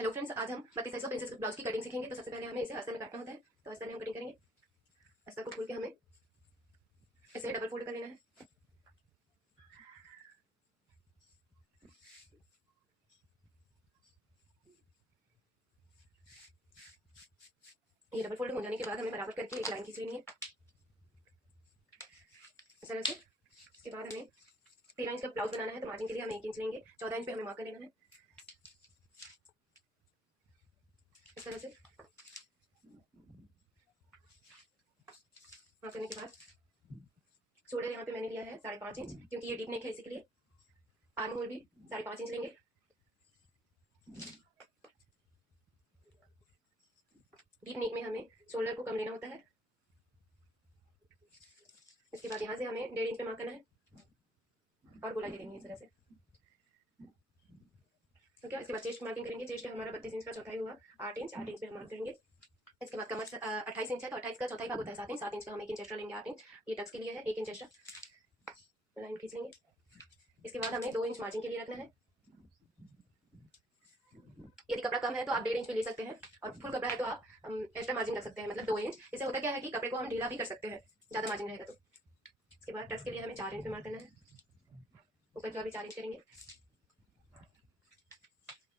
Hello friends, आज हम 32 size का प्रिंसेस ब्लाउज की कटिंग सीखेंगे। तो सबसे पहले हमें इसे अस्तर में काटना होता है। तो अस्तर में हम कटिंग करेंगे। अस्तर को खोल के हमें इसे डबल फोल्ड कर लेना है। ये डबल फोल्ड हो जाने के बाद हमें बराबर करके एक लाइन खींच लेनी है इस तरह से। इसके बाद हमें 13 इंच का ब्लाउज बनाना है, तो मार्जिन के लिए हम 1 इंच लेंगे। 14 इंच पे हमें मार्क कर लेना है इस तरह से। मार्क करने के बाद शोल्डर यहाँ पे मैंने लिया है 5.5 इंच, क्योंकि ये डीप नेक है, इसी के लिए। आर्म होल भी 5.5 इंच लेंगे। डीप नेक में हमें शोल्डर को कम लेना होता है। इसके बाद यहाँ से हमें 1.5 इंच पे मार्क करना है और गोलाई दे देंगे इस तरह से। तो क्या, इसके बाद चेस्ट मार्किंग करेंगे। चेस्ट हमारा 32 इंच का चौथाई हुआ 8 इंच। 8 इंच पे हम मार्क करेंगे। इसके बाद कमर 28 इंच है, तो 28 का चौथाई भाग होता है 7 इंच। 7 इंच का हम 1 इंच एक्स्ट्रा लेंगे। 8 इंच ये टक्स के लिए है, 1 इंच एक्स्ट्रा लाइन खींच लेंगे। इसके बाद हमें 2 इंच मार्जिन के लिए रखना है। यदि कपड़ा कम है तो आप 1.5 इंच पे ले सकते हैं, और फुल कपड़ा है तो आप एक्स्ट्रा मार्जिन रख सकते हैं, मतलब 2 इंच। इससे होता क्या है कि कपड़े को हम ढीला भी कर सकते हैं ज़्यादा मार्जिन रहेगा तो। इसके बाद टक्स के लिए हमें 4 इंच पे मार्क करना है। ऊपर का भी 4 इंच करेंगे।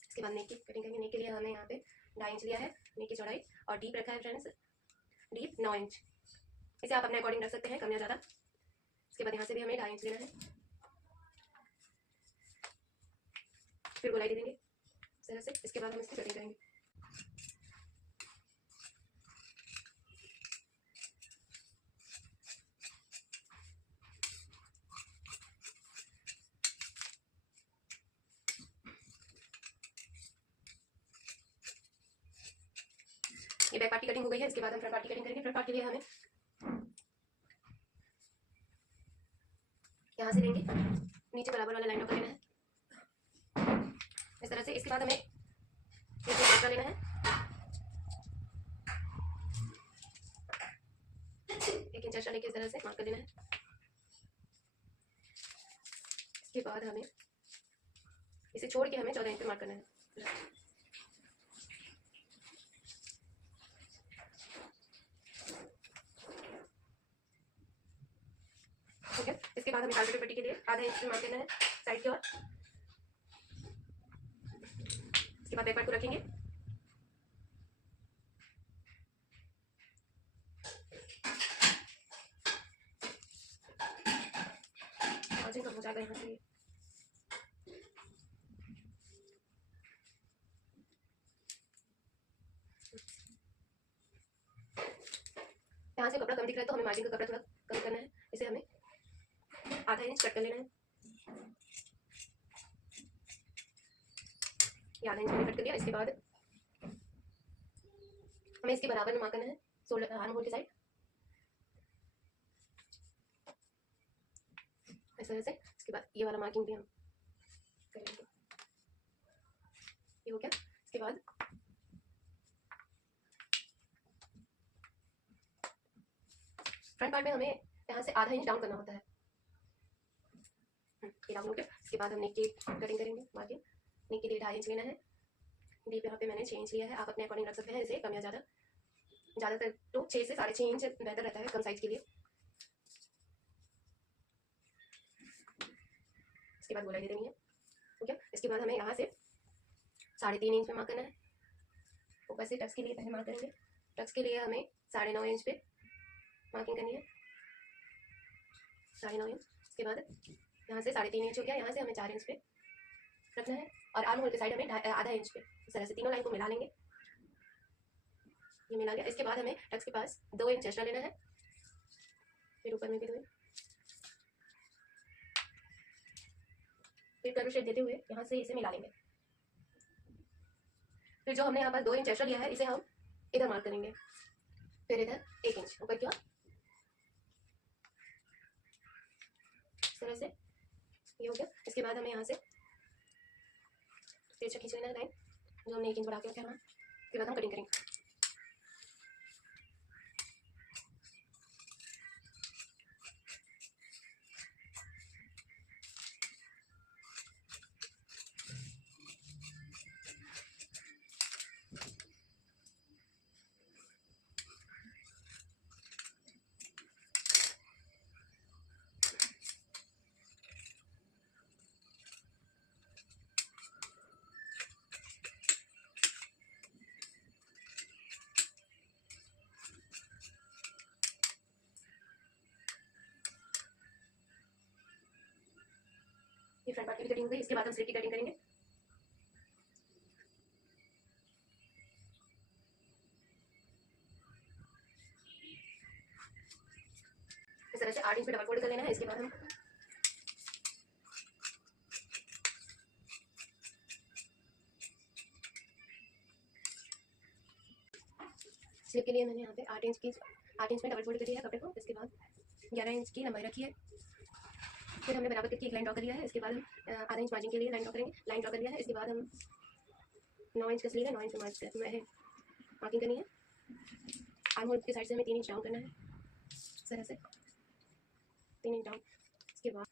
इसके बाद नेक की कटिंग करेंगे। नेक के लिए हमें यहाँ पे 2.5 इंच लिया है नेक की चौड़ाई, और डीप रखा है फ्रेंड्स, डीप 9 इंच। इसे आप अपने अकॉर्डिंग रख सकते हैं, कम या ज़्यादा। इसके बाद यहाँ से भी हमें 2.5 इंच लेना है, फिर गोलाई दे देंगे इस तरह से। इसके बाद हम इसकी कटिंग करेंगे। ये बैक पार्ट की कटिंग हो गई है। इसके बाद हम फ्रंट पार्ट की कटिंग करेंगे। फ्रंट पार्ट के लिए हमें यहाँ से लेंगे, नीचे बराबर वाला लाइन ड्रॉ कर लेना है इस तरह से। इसके बाद हमें 1 इंच एक्स्ट्रा लेना है। 1 इंच एक्स्ट्रा लेके इस तरह से मार्क कर लेना है। इसके बाद हमें इसे छोड़ के हमें 14 इंच पे मार्क करना है। ठीक है। इसके बाद हमें काल्पेट पट्टी के लिए आधा इंच पे मार्क करना है साइड की ओर। इसके बाद बैक पार्ट को रखेंगे। मार्जिन कम हो जाएगा यहाँ से। यहाँ से कपड़ा कम दिख रहा है तो हमें मार्जिन का कपड़ा थोड़ा कम करना है। इसे हमें आधा इंच कट कर लेना है। ये आधा इंच हमने कट कर लिया। इसके बाद हमें इसके बराबर में मार्क करना है शोल्डर आर्म होल की साइड इस तरह से। इसके बाद ये वाला मार्किंग भी हम करेंगे। ये हो गया। इसके बाद फ्रंट पार्ट में हमें यहाँ से आधा इंच डाउन करना होता है। ये डाउन हो गया। इसके बाद हम नेक की कटिंग करेंगे। मार्किंग नेक के लिए 2.5 इंच लेना है। डीप यहाँ पे मैंने 6 इंच लिया है। आप अपने अकॉर्डिंग रख सकते हैं, इसे कम या ज़्यादा। ज़्यादातर तो 6 से 6.5 इंच बेहतर रहता है कम साइज के लिए। इसके बाद गोलाई दे देनी है। ठीक है। इसके बाद हमें यहाँ से 3.5 इंच पे मार्क करना है। ऊपर से टक्स के लिए पहले मार्क करेंगे। टक्स के लिए हमें 9.5 इंच पे मार्किंग करनी है, 9.5 इंच। इसके बाद यहाँ से 3.5 इंच हो गया। यहाँ से हमें 4 इंच पे रखना है, और आर्म होल की साइड हमें आधा इंच पे। इस तरह से तीनों लाइन को मिला लेंगे। ये मिला गया। इसके बाद हमें टक्स के पास 2 इंच एक्स्ट्रा लेना है, फिर ऊपर में भी 2 इंच, फिर कर्व शेप देते हुए यहाँ से इसे मिला लेंगे। फिर जो हमने यहाँ पर 2 इंच एक्स्ट्रा लिया है, इसे हम इधर मार्क करेंगे, फिर इधर 1 इंच ऊपर की ओर इस तरह से। ये हो गया। इसके बाद हमें यहाँ से तिरछा खींच लेना है लाइन, जो हमने 1 इंच बढ़ा के रखा है। इसके बाद हम कटिंग करेंगे। ये फ्रंट पार्ट की भी कटिंग हो गई। इसके बाद हम स्लीव की कटिंग करेंगे। इस तरह से 8 इंच पे डबल फोल्ड कर लेना है। इसके बाद हम स्लीव के लिए मैंने यहाँ पे 8 इंच में डबल फोल्ड कर दिया है कपड़े को। इसके बाद 11 इंच की लंबाई रखी है। फिर हमने बराबर करके एक लाइन ड्रॉ कर लिया है। इसके बाद हम आधा इंच मार्जिन के लिए लाइन ड्रॉ करेंगे। लाइन ड्रॉ कर लिया है। इसके बाद हम 9 इंच का स्लीव है, 9 इंच मार्किंग करनी है। आर्म होल की साइड से हमें 3 इंच डाउन करना है, इस तरह से 3 इंच डाउन। इसके बाद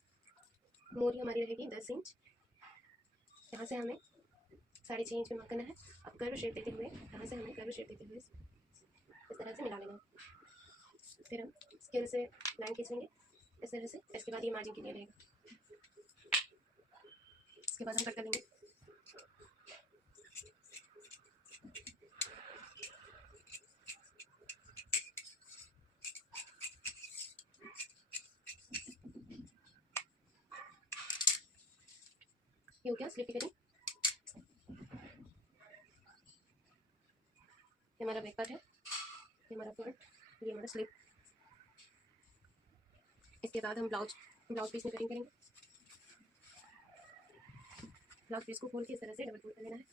मोरी हमारी रहेगी 10 इंच। यहाँ से हमें 6.5 इंच में मार्क करना है। अब कर्व शेप देते हुए यहाँ से हमें कर्व शेप देते हुए इस तरह से मिला लेना है। फिर हम स्केल से लाइन खींच लेंगे इस तरह से। इसके बाद ये मार्जिन के लिए रहेगा। इसके बाद हम कट कर लेंगे। ये हो गया स्लीव की कटिंग। ये हमारा बैक पार्ट है, ये हमारा फ्रंट, ये हमारा स्लीव। इसके बाद हम ब्लाउज पीस में कटिंग करेंगे। ब्लाउज पीस को खोल के इस तरह से डबल फोल्ड कर लेना है।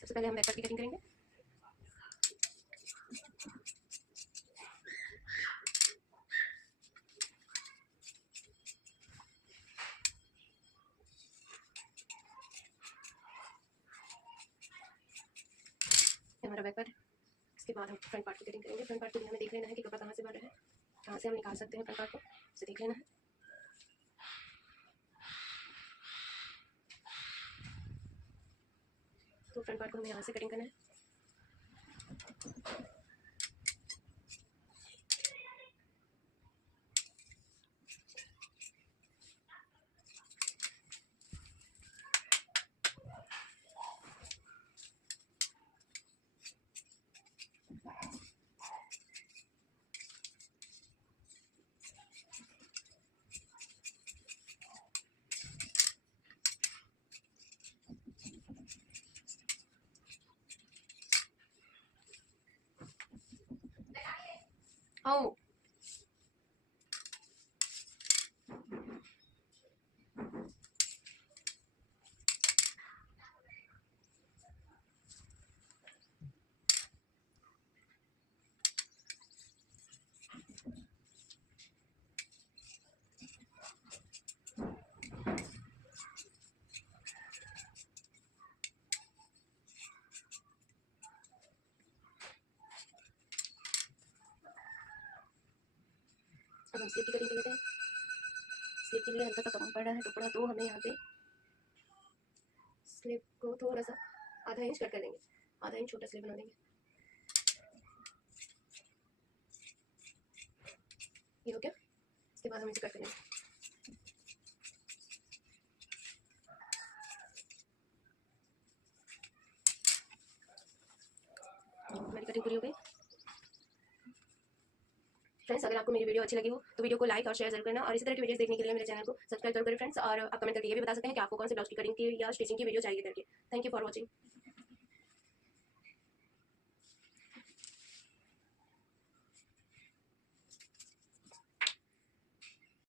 सबसे पहले हम बैक पार्ट की कटिंग करेंगे। हमारा बैक पार्ट है। इसके बाद हम फ्रंट पार्ट की कटिंग करेंगे। फ्रंट पार्ट को भी हमें देख लेना है कि कपड़ा कहाँ से बढ़ रहा है, कहाँ से हम निकाल सकते हैं फ्रंट पार्ट को, इसे देख लेना है। तो फ्रंट पार्ट को हमें यहाँ से कटिंग करना है। आओ अब हम स्लीव की कटिंग कर लेते हैं। स्लीव के लिए हल्का सा कम पड़ रहा है टुकड़ा, तो हमें यहाँ पे स्लीव को थोड़ा सा आधा इंच कट कर देंगे। आधा इंच छोटा स्लीव बना देंगे। ये हो गया। इसके बाद हम इसे कट करेंगे। हमारी कटिंग पूरी हो गई। फ्रेंड्स, अगर आपको मेरी वीडियो अच्छी लगी हो तो वीडियो को लाइक और शेयर जरूर करना, और इसी तरह की वीडियोस देखने के लिए मेरे चैनल को सब्सक्राइब जरूर करें फ्रेंड्स। और आप कमेंट करके ये भी बता सकते हैं कि आपको कौन से ब्लाउज की कटिंग की या स्टिचिंग की वीडियो चाहिए करके। Thank you for watching.